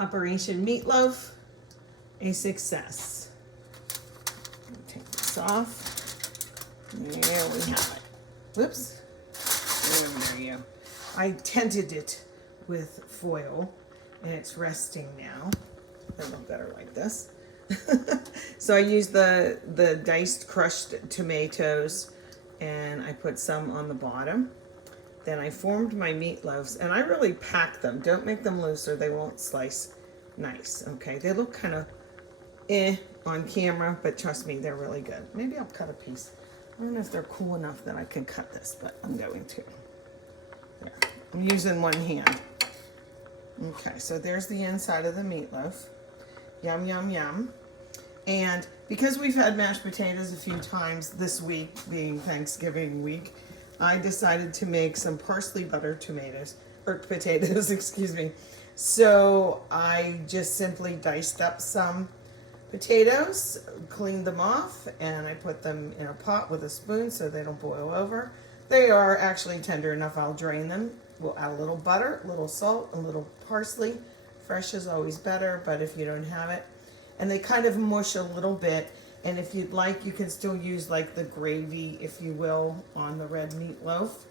Operation Meatloaf, a success. Take this off. There we have it. Whoops. There you go. I tented it with foil and it's resting now. I look better like this. So I used the diced crushed tomatoes and I put some on the bottom. Then I formed my meatloaves and I really pack them. Don't make them loose or they won't slice nice. Okay, they look kind of on camera, but trust me, they're really good. Maybe I'll cut a piece. I don't know if they're cool enough that I can cut this, but I'm going to. There. I'm using one hand. Okay, so there's the inside of the meatloaf. Yum, yum, yum. And because we've had mashed potatoes a few times this week, being Thanksgiving week, I decided to make some parsley butter potatoes, excuse me. So I just simply diced up some potatoes, cleaned them off, and I put them in a pot with a spoon so they don't boil over. They are actually tender enough, I'll drain them. We'll add a little butter, a little salt, a little parsley. Fresh is always better, but if you don't have it. And they kind of mush a little bit. And if you'd like, you can still use like the gravy, if you will, on the red meatloaf.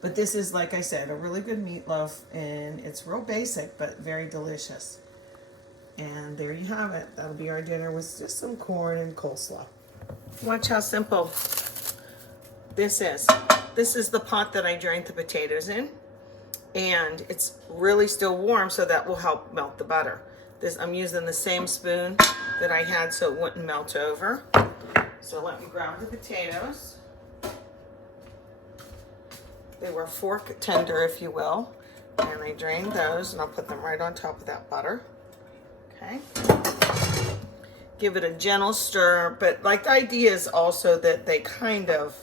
But this is, like I said, a really good meatloaf, and it's real basic, but very delicious. And there you have it. That'll be our dinner with just some corn and coleslaw. Watch how simple this is. This is the pot that I drained the potatoes in. And it's really still warm, so that will help melt the butter. I'm using the same spoon that I had so it wouldn't melt over. So let me grab the potatoes. They were fork tender, if you will. And I drained those, and I'll put them right on top of that butter. Okay. Give it a gentle stir, but like the idea is also that they kind of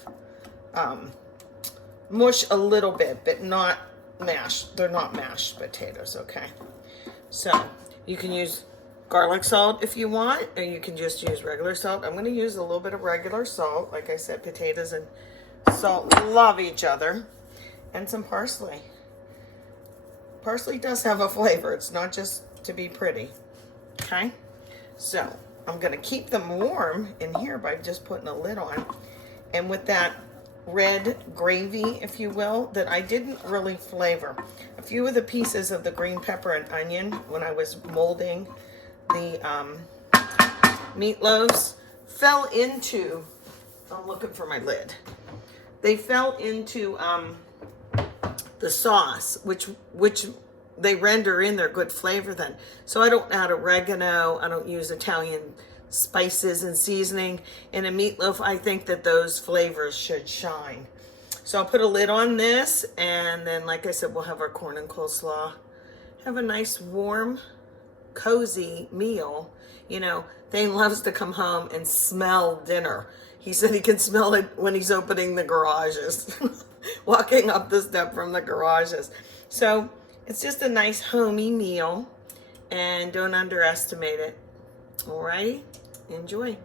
mush a little bit, but not mashed. They're not mashed potatoes, okay? So you can use garlic salt if you want, or you can just use regular salt. I'm going to use a little bit of regular salt. Like I said, potatoes and salt love each other. And some parsley. Parsley does have a flavor. It's not just to be pretty. Okay? So I'm going to keep them warm in here by just putting a lid on. And with that red gravy, if you will, that I didn't really flavor. A few of the pieces of the green pepper and onion when I was molding the meatloaves fell into, I'm looking for my lid. They fell into the sauce, which they render in their good flavor then. So I don't add oregano, I don't use Italian spices and seasoning. In a meatloaf, I think that those flavors should shine. So I'll put a lid on this, and then, like I said, we'll have our corn and coleslaw. Have a nice, warm, cozy meal. You know, Thane loves to come home and smell dinner. He said he can smell it when he's opening the garages, walking up the step from the garages. So it's just a nice homey meal, and don't underestimate it. Alrighty, enjoy.